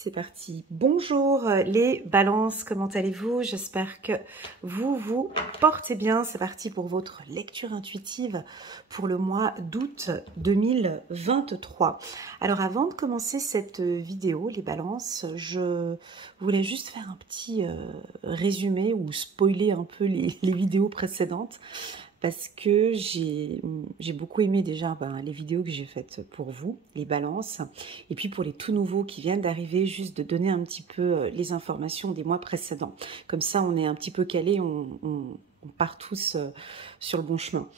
C'est parti. Bonjour les balances, comment allez-vous? J'espère que vous vous portez bien. C'est parti pour votre lecture intuitive pour le mois d'août 2023. Alors avant de commencer cette vidéo, les balances, je voulais juste faire un petit résumé ou spoiler un peu les vidéos précédentes. Parce que j'ai beaucoup aimé déjà les vidéos que j'ai faites pour vous, les balances, et puis pour les tout nouveaux qui viennent d'arriver, juste de donner un petit peu les informations des mois précédents. Comme ça, on est un petit peu calé, on part tous sur le bon chemin.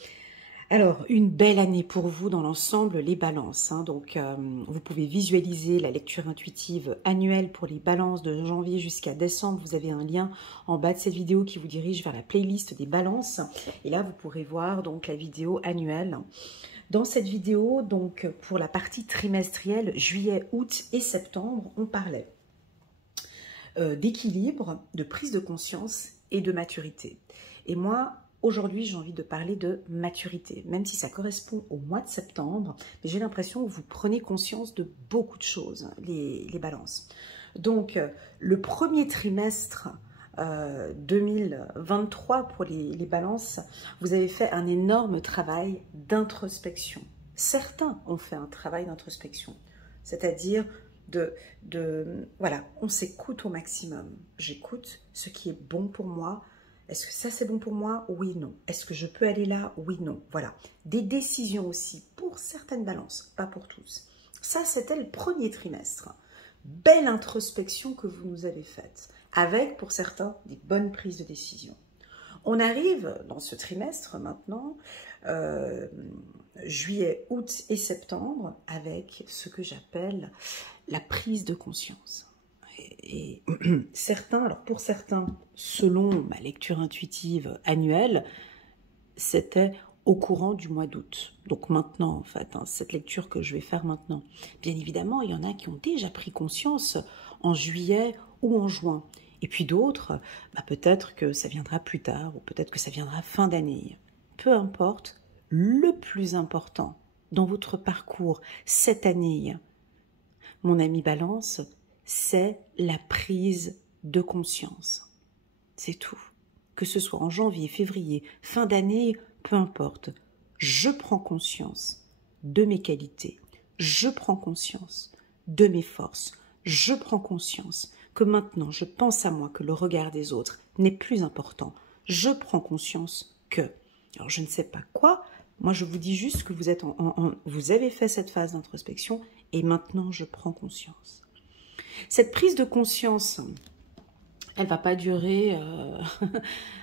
Alors, une belle année pour vous dans l'ensemble, les balances. Donc, vous pouvez visualiser la lecture intuitive annuelle pour les balances de janvier jusqu'à décembre. Vous avez un lien en bas de cette vidéo qui vous dirige vers la playlist des balances. Et là, vous pourrez voir donc la vidéo annuelle. Dans cette vidéo, donc pour la partie trimestrielle, juillet, août et septembre, on parlait d'équilibre, de prise de conscience et de maturité. Et moi, aujourd'hui, j'ai envie de parler de maturité, même si ça correspond au mois de septembre, mais j'ai l'impression que vous prenez conscience de beaucoup de choses, les balances. Donc, le premier trimestre 2023 pour les balances, vous avez fait un énorme travail d'introspection. Certains ont fait un travail d'introspection, c'est-à-dire voilà, on s'écoute au maximum. J'écoute ce qui est bon pour moi. Est-ce que ça c'est bon pour moi? Oui, non. Est-ce que je peux aller là? Oui, non. Voilà. Des décisions aussi pour certaines balances, pas pour tous. Ça, c'était le premier trimestre. Belle introspection que vous nous avez faite, avec pour certains des bonnes prises de décision. On arrive dans ce trimestre maintenant, juillet, août et septembre, avec ce que j'appelle la prise de conscience. Et certains, alors pour certains, selon ma lecture intuitive annuelle, c'était au courant du mois d'août. Donc maintenant, en fait, cette lecture que je vais faire maintenant. Bien évidemment, il y en a qui ont déjà pris conscience en juillet ou en juin. Et puis d'autres, peut-être que ça viendra plus tard, ou peut-être que ça viendra fin d'année. Peu importe, le plus important dans votre parcours cette année, mon ami Balance, c'est la prise de conscience. C'est tout. Que ce soit en janvier, février, fin d'année, peu importe. Je prends conscience de mes qualités. Je prends conscience de mes forces. Je prends conscience que maintenant je pense à moi, que le regard des autres n'est plus important. Je prends conscience que... Alors je ne sais pas quoi, moi je vous dis juste que vous êtes vous avez fait cette phase d'introspection et maintenant je prends conscience. Cette prise de conscience, elle va pas durer...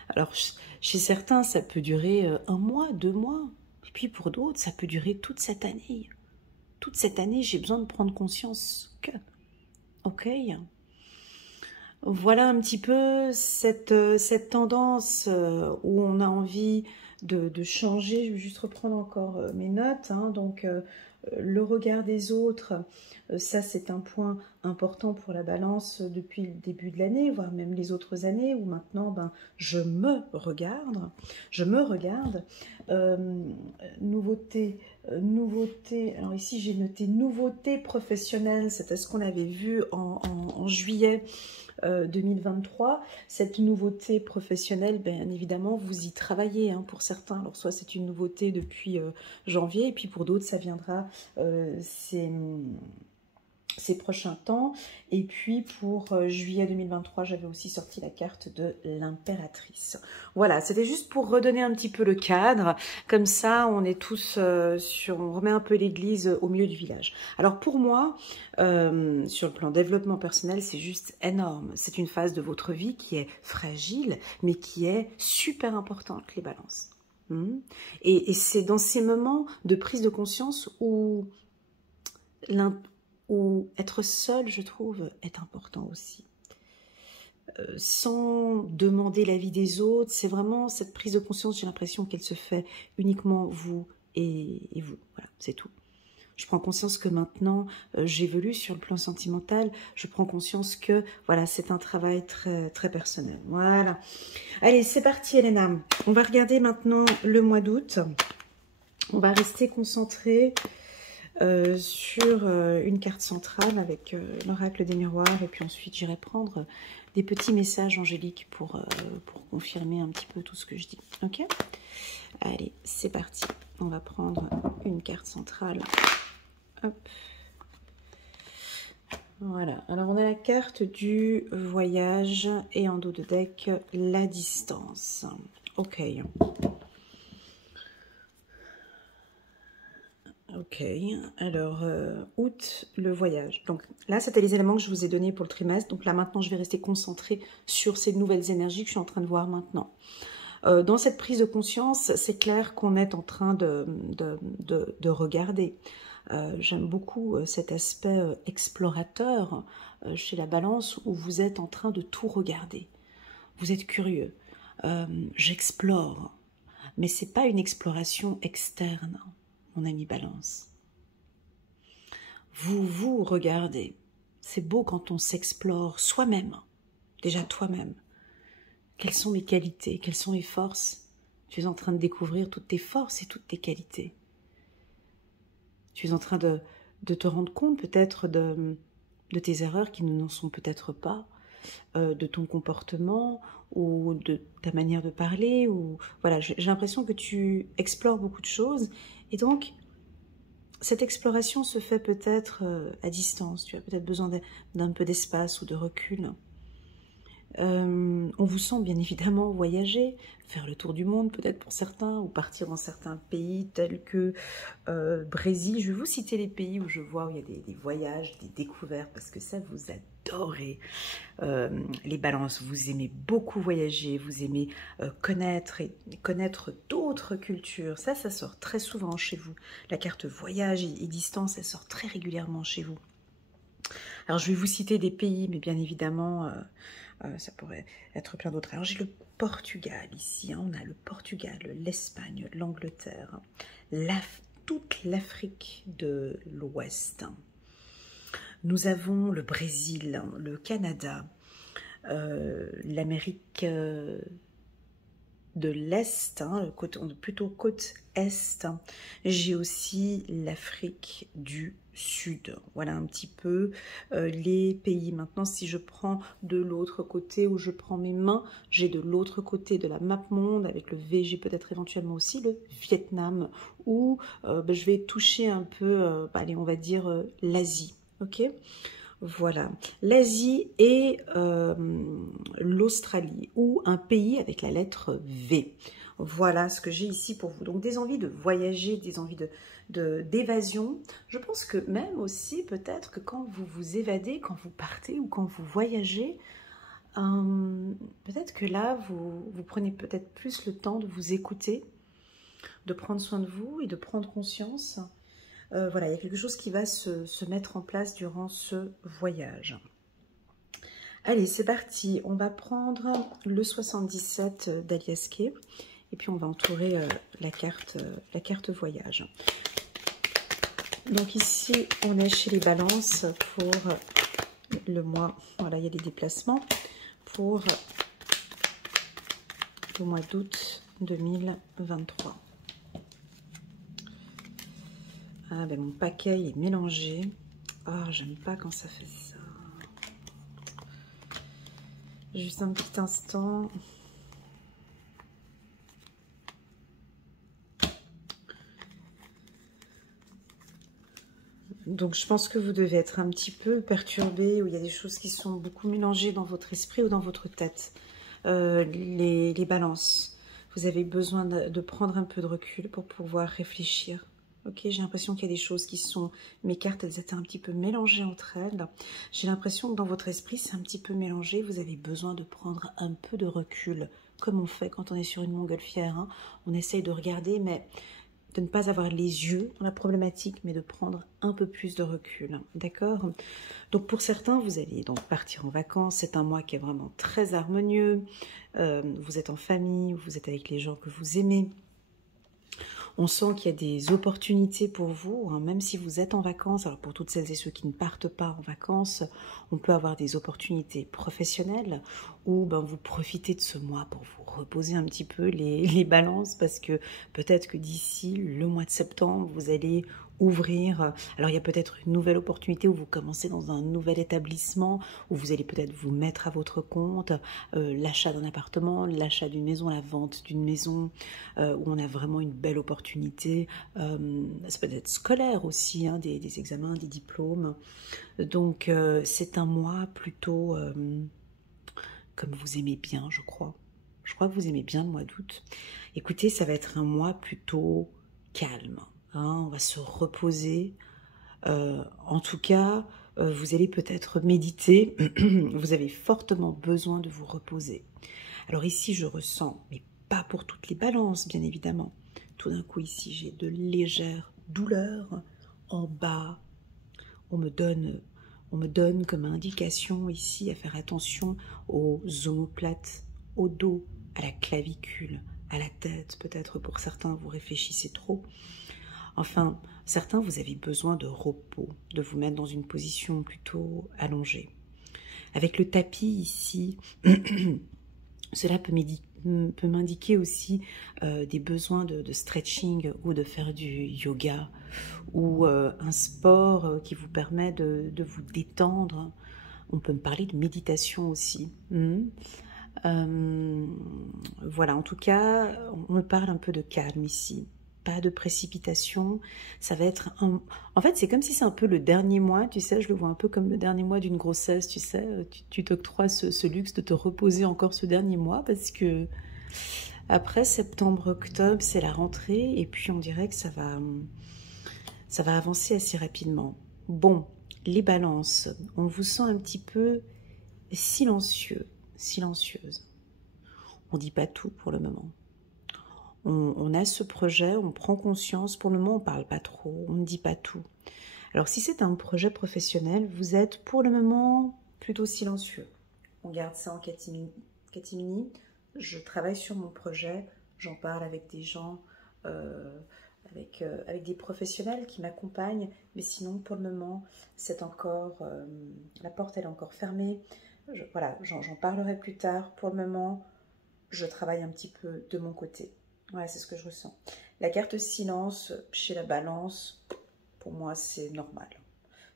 Alors, chez certains, ça peut durer 1 mois, 2 mois. Et puis pour d'autres, ça peut durer toute cette année. Toute cette année, j'ai besoin de prendre conscience que... Ok. Voilà un petit peu cette tendance où on a envie de changer. Je vais juste reprendre encore mes notes. Donc, le regard des autres, ça c'est un point important pour la balance depuis le début de l'année, voire même les autres années, où maintenant je me regarde. Nouveauté, alors ici j'ai noté nouveauté professionnelle, c'était ce qu'on avait vu en juillet 2023. Cette nouveauté professionnelle, bien évidemment, vous y travaillez pour certains. Alors soit c'est une nouveauté depuis janvier, et puis pour d'autres, ça viendra ces prochains temps. Et puis pour juillet 2023, j'avais aussi sorti la carte de l'impératrice. Voilà, c'était juste pour redonner un petit peu le cadre. Comme ça, on est tous on remet un peu l'église au milieu du village. Alors pour moi, sur le plan développement personnel, c'est juste énorme. C'est une phase de votre vie qui est fragile, mais qui est super importante, les balances. Et c'est dans ces moments de prise de conscience où être seul, je trouve, est important aussi. Sans demander l'avis des autres, c'est vraiment cette prise de conscience, j'ai l'impression qu'elle se fait uniquement vous et vous. Voilà, c'est tout. Je prends conscience que maintenant, j'évolue sur le plan sentimental. Je prends conscience que, voilà, c'est un travail très, très personnel. Voilà. Allez, c'est parti, Elena. On va regarder maintenant le mois d'août. On va rester concentré sur une carte centrale avec l'oracle des miroirs. Et puis ensuite, j'irai prendre des petits messages angéliques pour confirmer un petit peu tout ce que je dis. Ok? Allez, c'est parti. On va prendre une carte centrale. Hop. Voilà. Alors, on a la carte du voyage et en dos de deck, la distance. Ok. Ok, alors août, le voyage. Donc là, c'était les éléments que je vous ai donnés pour le trimestre. Donc là, maintenant, je vais rester concentrée sur ces nouvelles énergies que je suis en train de voir maintenant. Dans cette prise de conscience, c'est clair qu'on est en train de regarder. J'aime beaucoup cet aspect explorateur chez la balance où vous êtes en train de tout regarder. Vous êtes curieux. J'explore. Mais ce n'est pas une exploration externe, mon ami balance. Vous regardez. C'est beau quand on s'explore soi-même. Déjà toi-même. Quelles sont mes qualités? Quelles sont mes forces? Tu es en train de découvrir toutes tes forces et toutes tes qualités. Tu es en train de te rendre compte peut-être de tes erreurs qui n'en sont peut-être pas, de ton comportement ou de ta manière de parler. Ou voilà, j'ai l'impression que tu explores beaucoup de choses. Et donc, cette exploration se fait peut-être à distance. Tu as peut-être besoin d'un peu d'espace ou de recul. On vous sent bien évidemment voyager, faire le tour du monde peut-être pour certains, ou partir dans certains pays tels que Brésil. Je vais vous citer les pays où je vois où il y a des voyages, des découvertes, parce que ça vous adorez. Les balances, vous aimez beaucoup voyager, vous aimez connaître d'autres cultures. Ça sort très souvent chez vous. La carte voyage et distance, elle sort très régulièrement chez vous. Alors je vais vous citer des pays, mais bien évidemment... ça pourrait être plein d'autres. Alors j'ai le Portugal ici, hein, on a le Portugal, l'Espagne, l'Angleterre, toute l'Afrique de l'Ouest. Nous avons le Brésil, le Canada, l'Amérique de l'Est, hein, plutôt côte Est. J'ai aussi l'Afrique du Sud. Voilà un petit peu les pays. Maintenant, si je prends de l'autre côté, où je prends mes mains, j'ai de l'autre côté de la map monde, avec le V, j'ai peut-être éventuellement aussi le Vietnam, où je vais toucher un peu, allez, on va dire l'Asie. Ok ? Voilà, l'Asie et l'Australie, ou un pays avec la lettre V. Voilà ce que j'ai ici pour vous. Donc des envies de voyager, des envies d'évasion. Je pense que même aussi peut-être que quand vous vous évadez, quand vous partez ou quand vous voyagez, peut-être que là vous prenez peut-être plus le temps de vous écouter, de prendre soin de vous et de prendre conscience. Voilà, il y a quelque chose qui va se mettre en place durant ce voyage. Allez, c'est parti. On va prendre le 77 d'Alias Kay et puis on va entourer la carte voyage. Donc ici, on est chez les balances pour le mois. Voilà, il y a des déplacements pour le mois d'août 2023. Ah ben mon paquet est mélangé. Ah, j'aime pas quand ça fait ça. Juste un petit instant. Donc je pense que vous devez être un petit peu perturbé, où il y a des choses qui sont beaucoup mélangées dans votre esprit ou dans votre tête. Les balances. Vous avez besoin de prendre un peu de recul pour pouvoir réfléchir. Ok, j'ai l'impression qu'il y a des choses qui sont... Mes cartes, elles étaient un petit peu mélangées entre elles. J'ai l'impression que dans votre esprit, c'est un petit peu mélangé. Vous avez besoin de prendre un peu de recul, comme on fait quand on est sur une montgolfière. Hein. On essaye de regarder, mais de ne pas avoir les yeux dans la problématique, mais de prendre un peu plus de recul. D'accord? Donc pour certains, vous allez donc partir en vacances. C'est un mois qui est vraiment très harmonieux. Vous êtes en famille, vous êtes avec les gens que vous aimez. On sent qu'il y a des opportunités pour vous, hein, même si vous êtes en vacances. Alors pour toutes celles et ceux qui ne partent pas en vacances, on peut avoir des opportunités professionnelles ou ben, vous profitez de ce mois pour vous reposer un petit peu les balances, parce que peut-être que d'ici le mois de septembre, vous allez ouvrir. Alors il y a peut-être une nouvelle opportunité où vous commencez dans un nouvel établissement, où vous allez peut-être vous mettre à votre compte, l'achat d'un appartement, l'achat d'une maison, la vente d'une maison, où on a vraiment une belle opportunité. Ça peut être scolaire aussi, hein, des examens, des diplômes. Donc c'est un mois plutôt comme vous aimez bien, je crois. Je crois que vous aimez bien le mois d'août. Écoutez, ça va être un mois plutôt calme. Hein, on va se reposer. En tout cas, vous allez peut-être méditer. Vous avez fortement besoin de vous reposer. Alors ici, je ressens, mais pas pour toutes les balances, bien évidemment. Tout d'un coup, ici, j'ai de légères douleurs en bas. On me donne comme indication ici à faire attention aux omoplates, au dos, à la clavicule, à la tête. Peut-être pour certains, vous réfléchissez trop. Enfin, certains, vous avez besoin de repos, de vous mettre dans une position plutôt allongée. Avec le tapis ici, cela peut m'indiquer aussi des besoins de stretching ou de faire du yoga ou un sport qui vous permet de vous détendre. On peut me parler de méditation aussi. Voilà, en tout cas, on me parle un peu de calme ici. Pas de précipitation. Ça va être En fait, c'est comme si c'est un peu le dernier mois, tu sais, je le vois un peu comme le dernier mois d'une grossesse, tu sais. Tu t'octroies ce luxe de te reposer encore ce dernier mois parce que après septembre, octobre, c'est la rentrée et puis on dirait que ça va avancer assez rapidement. Bon, les balances, on vous sent un petit peu silencieux, silencieuse. On ne dit pas tout pour le moment. On a ce projet, on prend conscience. Pour le moment, on ne parle pas trop, on ne dit pas tout. Alors, si c'est un projet professionnel, vous êtes pour le moment plutôt silencieux. On garde ça en catimini. Je travaille sur mon projet, j'en parle avec des gens, avec des professionnels qui m'accompagnent. Mais sinon, pour le moment, c'est encore... la porte, elle est encore fermée. Voilà, j'en parlerai plus tard. Pour le moment, je travaille un petit peu de mon côté. Voilà, c'est ce que je ressens. La carte silence chez la balance, pour moi, c'est normal.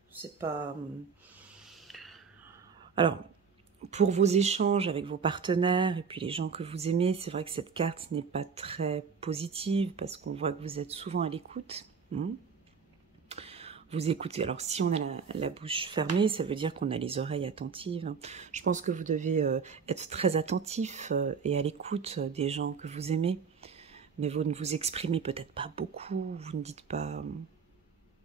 C'est pas... Alors, pour vos échanges avec vos partenaires et puis les gens que vous aimez, c'est vrai que cette carte n'est pas très positive parce qu'on voit que vous êtes souvent à l'écoute. Vous écoutez. Alors, si on a la bouche fermée, ça veut dire qu'on a les oreilles attentives. Je pense que vous devez être très attentif et à l'écoute des gens que vous aimez. Mais vous ne vous exprimez peut-être pas beaucoup, vous ne dites pas...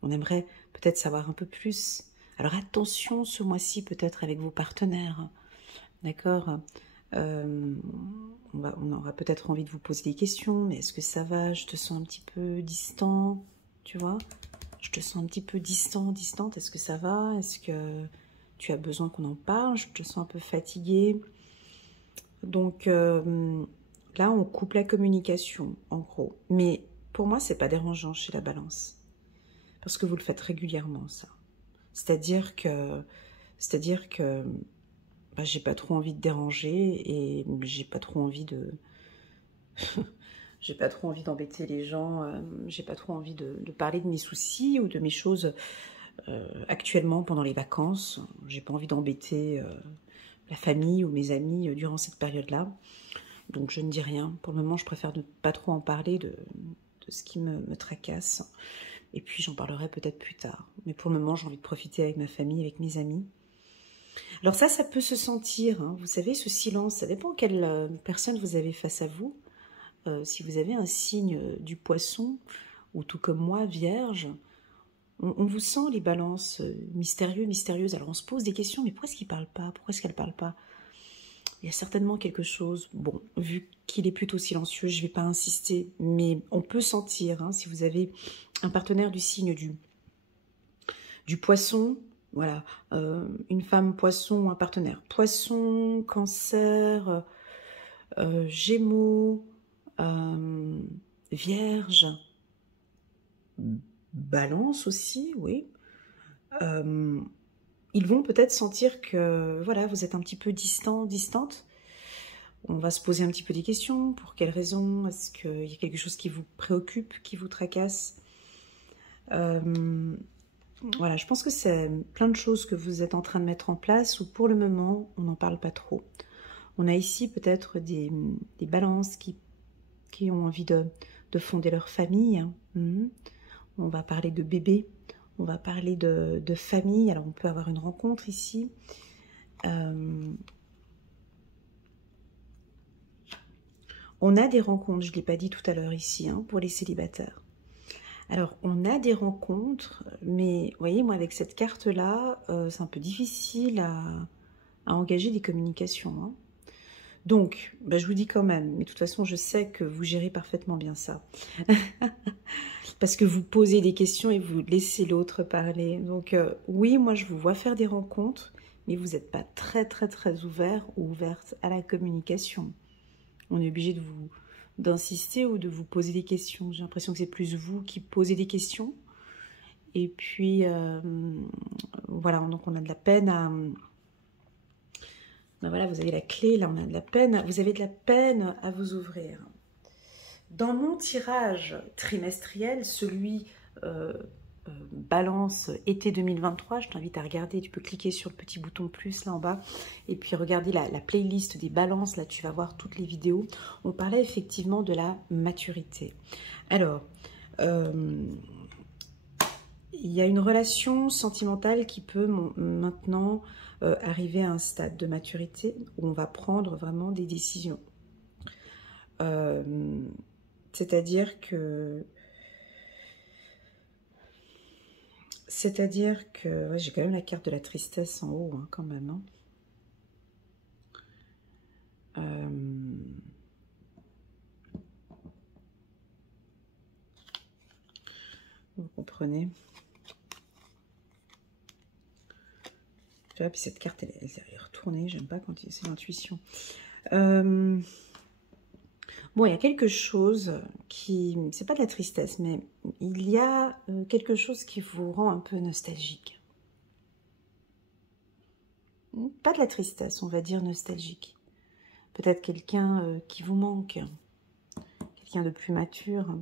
On aimerait peut-être savoir un peu plus. Alors attention ce mois-ci peut-être avec vos partenaires, d'accord. On aura peut-être envie de vous poser des questions, mais est-ce que ça va? Je te sens un petit peu distant, tu vois? Je te sens un petit peu distante, est-ce que ça va? Est-ce que tu as besoin qu'on en parle? Je te sens un peu fatiguée. Donc... là, on coupe la communication, en gros. Mais pour moi, c'est pas dérangeant chez la balance. Parce que vous le faites régulièrement, ça. C'est-à-dire que bah, j'ai pas trop envie de déranger et j'ai pas trop envie de... j'ai pas trop envie d'embêter les gens. J'ai pas trop envie de parler de mes soucis ou de mes choses actuellement pendant les vacances. J'ai pas envie d'embêter la famille ou mes amis durant cette période-là. Donc je ne dis rien. Pour le moment, je préfère ne pas trop en parler de ce qui me tracasse. Et puis j'en parlerai peut-être plus tard. Mais pour le moment, j'ai envie de profiter avec ma famille, avec mes amis. Alors ça peut se sentir. Hein. Vous savez, ce silence, ça dépend quelle personne vous avez face à vous. Si vous avez un signe du poisson, ou tout comme moi, vierge, on vous sent les balances mystérieuses. Alors on se pose des questions, mais pourquoi est-ce qu'il ne parle pas? Pourquoi est-ce qu'elle ne parle pas? Il y a certainement quelque chose, bon, vu qu'il est plutôt silencieux, je ne vais pas insister, mais on peut sentir, hein, si vous avez un partenaire du signe du poisson, voilà, une femme poisson, un partenaire poisson, cancer, gémeaux, vierge, balance aussi, oui. Ils vont peut-être sentir que voilà, vous êtes un petit peu distante. On va se poser un petit peu des questions. Pour quelles raisons? Est-ce qu'il y a quelque chose qui vous préoccupe, qui vous tracasse? Voilà, je pense que c'est plein de choses que vous êtes en train de mettre en place où pour le moment, on n'en parle pas trop. On a ici peut-être des balances qui ont envie de fonder leur famille. On va parler de bébé, on va parler de famille. Alors on peut avoir une rencontre ici. On a des rencontres, je ne l'ai pas dit tout à l'heure ici, hein, pour les célibataires. Alors, on a des rencontres, mais vous voyez, moi, avec cette carte-là, c'est un peu difficile à engager des communications. Hein. Donc, bah, je vous dis quand même, mais de toute façon, je sais que vous gérez parfaitement bien ça. Parce que vous posez des questions et vous laissez l'autre parler. Donc, oui, moi, je vous vois faire des rencontres, mais vous n'êtes pas très ouvert ou ouverte à la communication. On est obligé d'insister ou de vous poser des questions. J'ai l'impression que c'est plus vous qui posez des questions. Et puis, voilà, donc on a de la peine à... Ben voilà, vous avez la clé, là on a de la peine, vous avez de la peine à vous ouvrir. Dans mon tirage trimestriel, celui Balance été 2023, je t'invite à regarder, tu peux cliquer sur le petit bouton plus là en bas et puis regarder la playlist des balances, là tu vas voir toutes les vidéos. On parlait effectivement de la maturité. Alors, il y a une relation sentimentale qui peut maintenant arriver à un stade de maturité où on va prendre vraiment des décisions. C'est-à-dire que ouais, j'ai quand même la carte de la tristesse en haut, hein, quand même. Hein. Vous comprenez. Tu vois, puis cette carte, elle est retournée. J'aime pas quand c'est l'intuition. Bon, il y a quelque chose qui... C'est pas de la tristesse, mais il y a quelque chose qui vous rend un peu nostalgique. Pas de la tristesse, on va dire nostalgique. Peut-être quelqu'un qui vous manque. Quelqu'un de plus mature.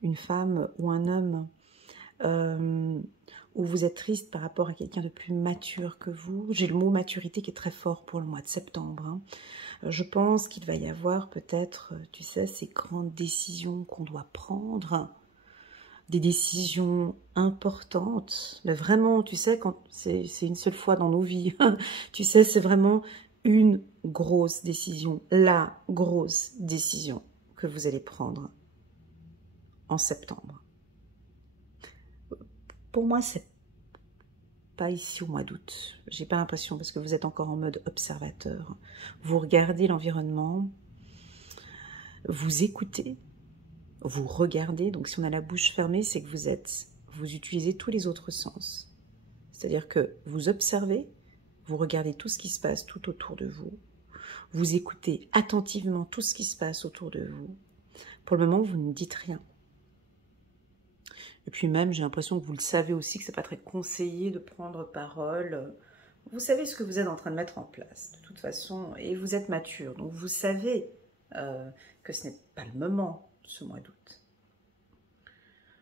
Une femme ou un homme. Où vous êtes triste par rapport à quelqu'un de plus mature que vous. J'ai le mot maturité qui est très fort pour le mois de septembre. Hein. Je pense qu'il va y avoir peut-être, tu sais, ces grandes décisions qu'on doit prendre, des décisions importantes, mais vraiment, tu sais, quand c'est une seule fois dans nos vies, tu sais, c'est vraiment une grosse décision, la grosse décision que vous allez prendre en septembre. Pour moi, c'est pas ici au mois d'août. J'ai pas l'impression parce que vous êtes encore en mode observateur. Vous regardez l'environnement, vous écoutez, vous regardez. Donc si on a la bouche fermée, c'est que vous utilisez tous les autres sens. C'est-à-dire que vous observez, vous regardez tout ce qui se passe tout autour de vous. Vous écoutez attentivement tout ce qui se passe autour de vous. Pour le moment, vous ne dites rien. Et puis même, j'ai l'impression que vous le savez aussi, que c'est pas très conseillé de prendre parole. Vous savez ce que vous êtes en train de mettre en place, de toute façon, et vous êtes mature. Donc vous savez que ce n'est pas le moment, ce mois d'août.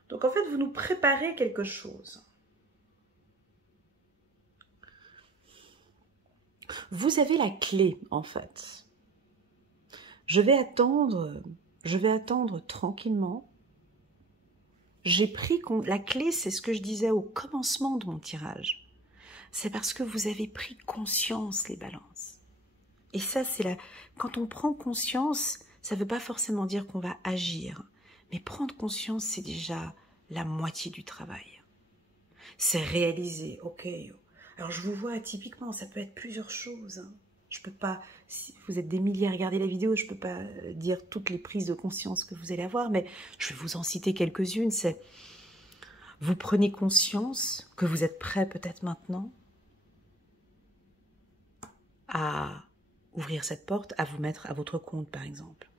Donc en fait, vous nous préparez quelque chose. Vous avez la clé, en fait. Je vais attendre tranquillement. J'ai pris la clé, c'est ce que je disais au commencement de mon tirage. C'est parce que vous avez pris conscience, les balances. Et ça, c'est quand on prend conscience, ça ne veut pas forcément dire qu'on va agir. Mais prendre conscience, c'est déjà la moitié du travail. C'est réaliser, ok. Alors je vous vois, typiquement, ça peut être plusieurs choses. Hein. Je peux pas, si vous êtes des milliers à regarder la vidéo, je ne peux pas dire toutes les prises de conscience que vous allez avoir, mais je vais vous en citer quelques-unes. C'est, vous prenez conscience que vous êtes prêt peut-être maintenant à ouvrir cette porte, à vous mettre à votre compte par exemple.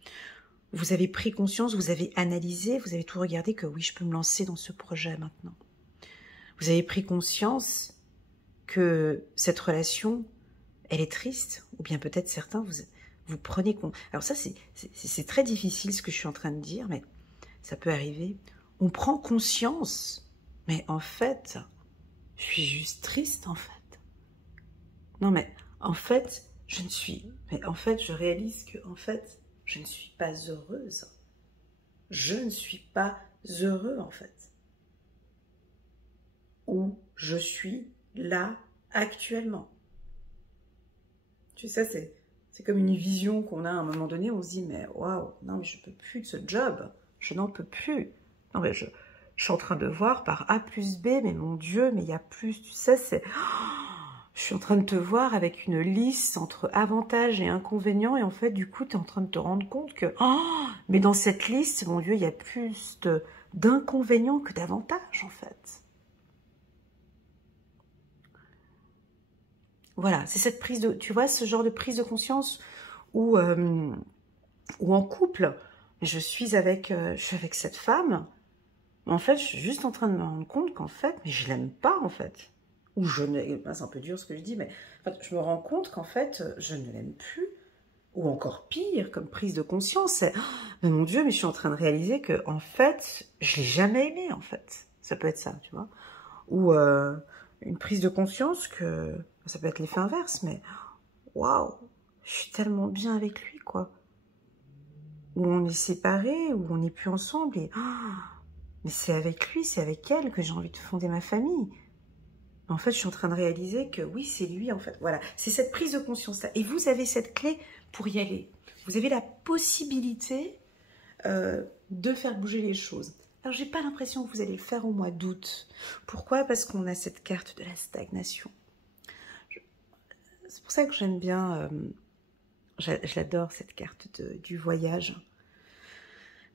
Vous avez pris conscience, vous avez analysé, vous avez tout regardé que oui, je peux me lancer dans ce projet maintenant. Vous avez pris conscience que cette relation, elle est triste, ou bien peut-être certains, vous prenez compte. Alors ça, c'est très difficile ce que je suis en train de dire, mais ça peut arriver. On prend conscience mais en fait, je suis juste triste en fait. Non mais en fait, je réalise que en fait, je ne suis pas heureuse. Je ne suis pas heureux en fait. Où je suis là actuellement. Tu sais, c'est comme une vision qu'on a à un moment donné, on se dit, mais waouh, non mais je peux plus de ce job, je n'en peux plus. Non mais je suis en train de voir par A plus B, mais mon Dieu, mais il y a plus, tu sais, je suis en train de te voir avec une liste entre avantages et inconvénients, et en fait, du coup, tu es en train de te rendre compte que, mais dans cette liste, mon Dieu, il y a plus d'inconvénients que d'avantages, en fait. Voilà, c'est cette prise de, tu vois, ce genre de prise de conscience où en couple, je suis avec cette femme, mais en fait, je suis juste en train de me rendre compte qu'en fait, mais je l'aime pas, en fait. Ou je ne, c'est un peu dur ce que je dis, mais en fait, je me rends compte qu'en fait, je ne l'aime plus. Ou encore pire, comme prise de conscience, c'est, mais mon Dieu, mais je suis en train de réaliser que, en fait, je l'ai jamais aimé, en fait. Ça peut être ça, tu vois. Ou une prise de conscience que, ça peut être l'effet inverse, mais waouh, je suis tellement bien avec lui, quoi. Où on est séparés, où on n'est plus ensemble, et mais c'est avec lui, c'est avec elle que j'ai envie de fonder ma famille. En fait, je suis en train de réaliser que oui, c'est lui, en fait. Voilà, c'est cette prise de conscience-là. Et vous avez cette clé pour y aller. Vous avez la possibilité de faire bouger les choses. Alors, j'ai pas l'impression que vous allez le faire au mois d'août. Pourquoi? Parce qu'on a cette carte de la stagnation. C'est pour ça que j'aime bien, j'adore cette carte du voyage.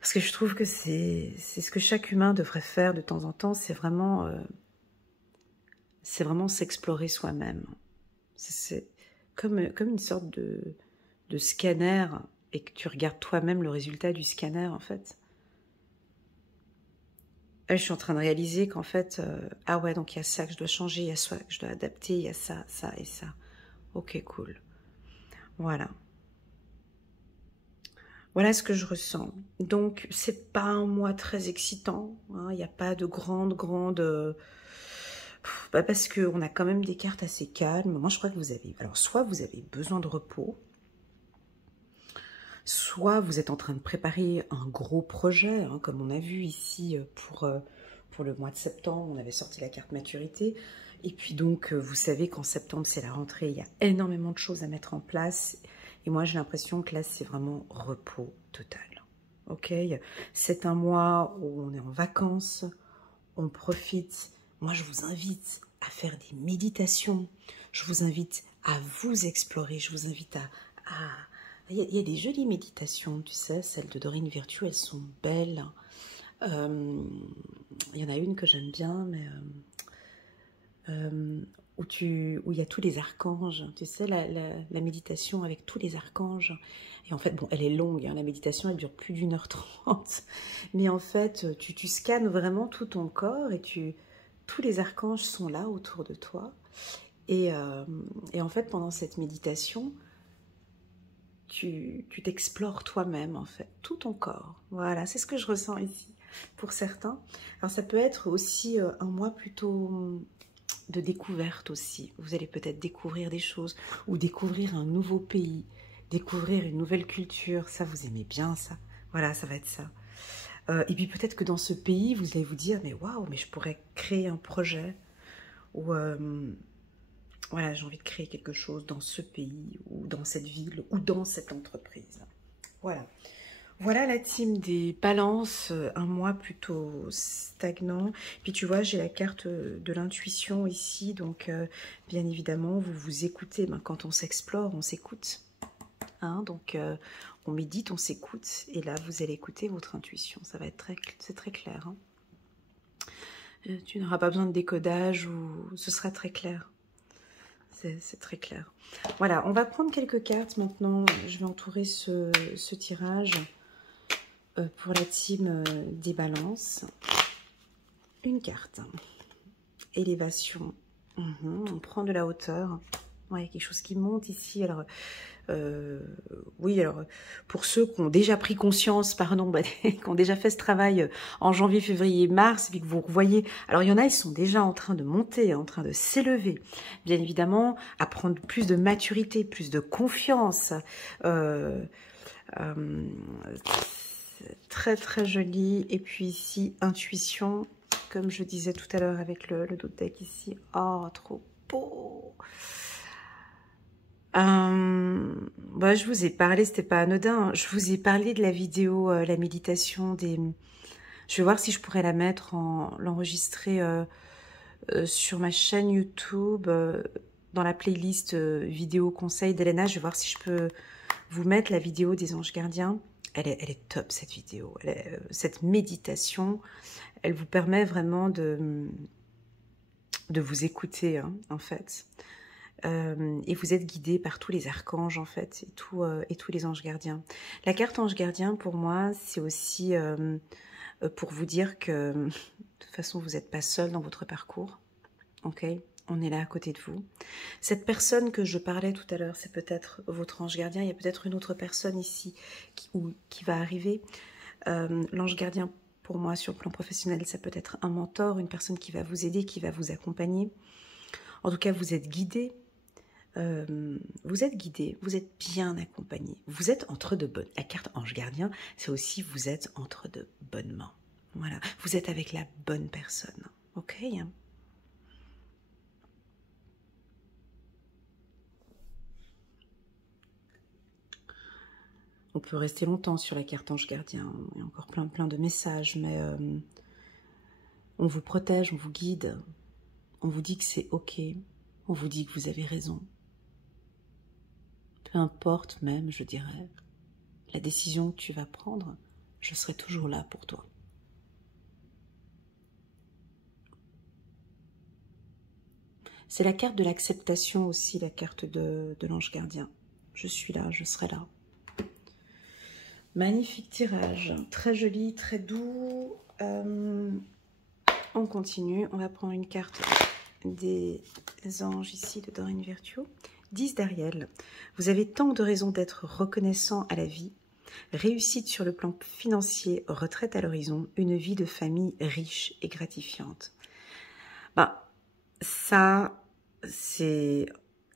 Parce que je trouve que c'est ce que chaque humain devrait faire de temps en temps, c'est vraiment s'explorer soi-même. C'est comme une sorte de scanner, et que tu regardes toi-même le résultat du scanner, en fait. Là, je suis en train de réaliser qu'en fait, ah ouais, donc il y a ça que je dois changer, il y a ça que je dois adapter, il y a ça, ça et ça. Ok, cool. Voilà. Voilà ce que je ressens. Donc, c'est pas un mois très excitant. Hein, il n'y a pas de grande... parce qu'on a quand même des cartes assez calmes. Moi, je crois que vous avez... Alors, soit vous avez besoin de repos, soit vous êtes en train de préparer un gros projet, hein, comme on a vu ici pour le mois de septembre. On avait sorti la carte maturité. Et puis donc, vous savez qu'en septembre, c'est la rentrée. Il y a énormément de choses à mettre en place. Et moi, j'ai l'impression que là, c'est vraiment repos total. Ok, c'est un mois où on est en vacances, on profite. Moi, je vous invite à faire des méditations. Je vous invite à vous explorer. Je vous invite à... Il y a des jolies méditations, tu sais, celles de Dorine Virtue, elles sont belles. Il y en a une que j'aime bien, mais où il y a tous les archanges, tu sais, la méditation avec tous les archanges. Et en fait, bon, elle est longue, hein, la méditation, elle dure plus d'1h30. Mais en fait, tu scannes vraiment tout ton corps et tous les archanges sont là autour de toi. Et en fait, pendant cette méditation, tu t'explores toi-même, en fait, tout ton corps. Voilà, c'est ce que je ressens ici, pour certains. Alors, ça peut être aussi un mois plutôt de découverte aussi. Vous allez peut-être découvrir des choses, ou découvrir un nouveau pays, découvrir une nouvelle culture. Ça, vous aimez bien ça. Voilà, ça va être ça. Et puis peut-être que dans ce pays, vous allez vous dire, mais waouh, mais je pourrais créer un projet, ou... voilà, j'ai envie de créer quelque chose dans ce pays, ou dans cette ville, ou dans cette entreprise. Voilà. Voilà la team des balances, un mois plutôt stagnant. Puis tu vois, j'ai la carte de l'intuition ici, donc bien évidemment, vous vous écoutez. Ben, quand on s'explore, on s'écoute. Hein, donc on médite, on s'écoute, et là, vous allez écouter votre intuition. Ça va être c'est très clair. Hein. Tu n'auras pas besoin de décodage, ou ce sera très clair. C'est très clair. Voilà, on va prendre quelques cartes maintenant. Je vais entourer ce tirage pour la team des balances. Une carte. Élévation. On prend de la hauteur. Ouais, quelque chose qui monte ici. Alors, oui, alors, pour ceux qui ont déjà pris conscience, pardon, qui ont déjà fait ce travail en janvier, février, mars, et puis que vous voyez, alors il y en a, ils sont déjà en train de monter, en train de s'élever, bien évidemment, à prendre plus de maturité, plus de confiance. Très, très joli. Et puis ici, intuition, comme je disais tout à l'heure avec le dos de deck ici. Oh, trop beau. Bah, je vous ai parlé, c'était pas anodin, hein. Je vous ai parlé de la vidéo, la méditation des... Je vais voir si je pourrais la mettre, l'enregistrer sur ma chaîne YouTube, dans la playlist vidéo conseil d'Elena. Je vais voir si je peux vous mettre la vidéo des anges gardiens. Elle est top, cette vidéo. Cette méditation, elle vous permet vraiment de vous écouter, hein, en fait. Et vous êtes guidé par tous les archanges, en fait, et tous les anges gardiens. La carte ange gardien, pour moi, c'est aussi pour vous dire que, de toute façon, vous n'êtes pas seul dans votre parcours, ok? On est là à côté de vous. Cette personne que je parlais tout à l'heure, c'est peut-être votre ange gardien. Il y a peut-être une autre personne ici qui va arriver. L'ange gardien, pour moi, sur le plan professionnel, ça peut être un mentor, une personne qui va vous aider, qui va vous accompagner. En tout cas, vous êtes guidé. Vous êtes bien accompagné. Vous êtes entre de bonnes... La carte ange gardien, c'est aussi vous êtes entre de bonnes mains. Voilà, vous êtes avec la bonne personne. Ok ? On peut rester longtemps sur la carte ange gardien. Il y a encore plein de messages, mais on vous protège, on vous guide. On vous dit que c'est ok. On vous dit que vous avez raison. Peu importe même, je dirais, la décision que tu vas prendre, je serai toujours là pour toi. C'est la carte de l'acceptation aussi, la carte de l'ange gardien. Je suis là, je serai là. Magnifique tirage, très joli, très doux. On continue, on va prendre une carte des anges ici de Doreen Virtue. 10 d'Ariel. Vous avez tant de raisons d'être reconnaissant à la vie. Réussite sur le plan financier, retraite à l'horizon, une vie de famille riche et gratifiante. Bah, ça, c'est...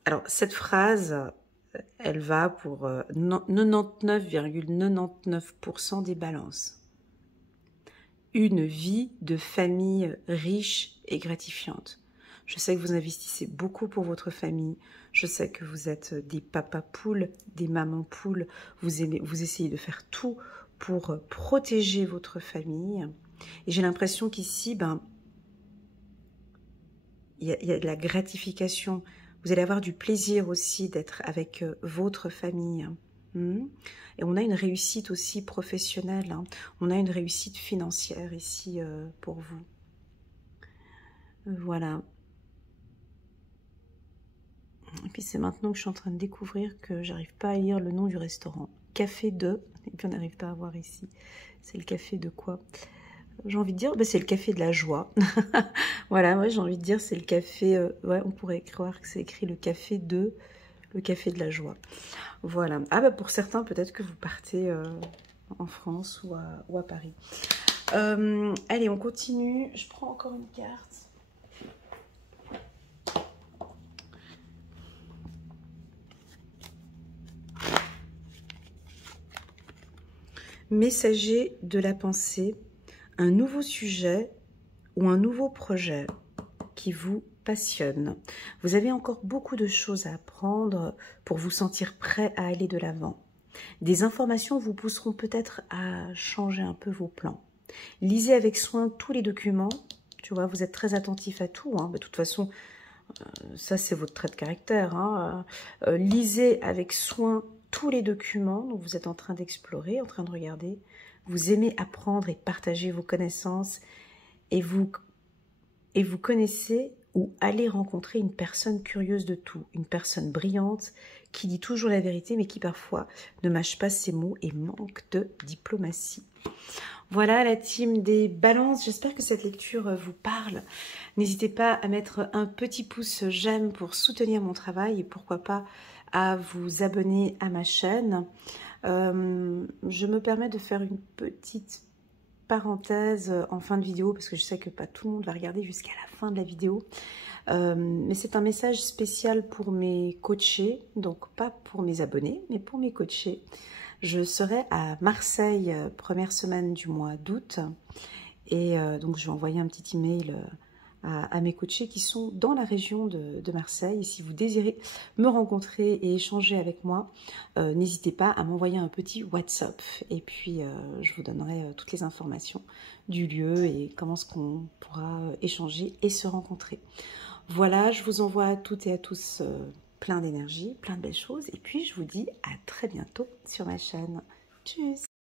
Alors, cette phrase, elle va pour 99,99% des balances. Une vie de famille riche et gratifiante. Je sais que vous investissez beaucoup pour votre famille. Je sais que vous êtes des papas poules, des mamans poules. Vous essayez de faire tout pour protéger votre famille. Et j'ai l'impression qu'ici, il y a de la gratification. Vous allez avoir du plaisir aussi d'être avec votre famille. Et on a une réussite aussi professionnelle. On a une réussite financière ici pour vous. Voilà. Et puis c'est maintenant que je suis en train de découvrir que j'arrive pas à lire le nom du restaurant. Café de... Et puis on n'arrive pas à voir ici. C'est le café de quoi? J'ai envie de dire, c'est le café de la joie. Voilà, ouais, j'ai envie de dire, c'est le café... ouais, on pourrait croire que c'est écrit le café de la joie. Voilà. Ah pour certains, peut-être que vous partez en France ou à Paris. Allez, on continue. Je prends encore une carte. Messager de la pensée, un nouveau sujet ou un nouveau projet qui vous passionne. Vous avez encore beaucoup de choses à apprendre pour vous sentir prêt à aller de l'avant. Des informations vous pousseront peut-être à changer un peu vos plans. Lisez avec soin tous les documents. Tu vois, vous êtes très attentif à tout. De toute façon, ça c'est votre trait de caractère. Lisez avec soin tous les documents dont vous êtes en train d'explorer, en train de regarder. Vous aimez apprendre et partager vos connaissances et vous connaissez ou allez rencontrer une personne curieuse de tout, une personne brillante qui dit toujours la vérité mais qui parfois ne mâche pas ses mots et manque de diplomatie. Voilà la team des balances, j'espère que cette lecture vous parle. N'hésitez pas à mettre un petit pouce j'aime pour soutenir mon travail et pourquoi pas à vous abonner à ma chaîne. Je me permets de faire une petite parenthèse en fin de vidéo parce que je sais que pas tout le monde va regarder jusqu'à la fin de la vidéo. Mais c'est un message spécial pour mes coachés, donc pas pour mes abonnés, mais pour mes coachés. Je serai à Marseille première semaine du mois d'août et donc je vais envoyer un petit email à mes coachés qui sont dans la région de Marseille. Et si vous désirez me rencontrer et échanger avec moi, n'hésitez pas à m'envoyer un petit WhatsApp et puis je vous donnerai toutes les informations du lieu et comment est-ce qu'on pourra échanger et se rencontrer. Voilà, je vous envoie à toutes et à tous plein d'énergie, plein de belles choses et puis je vous dis à très bientôt sur ma chaîne. Tchuss!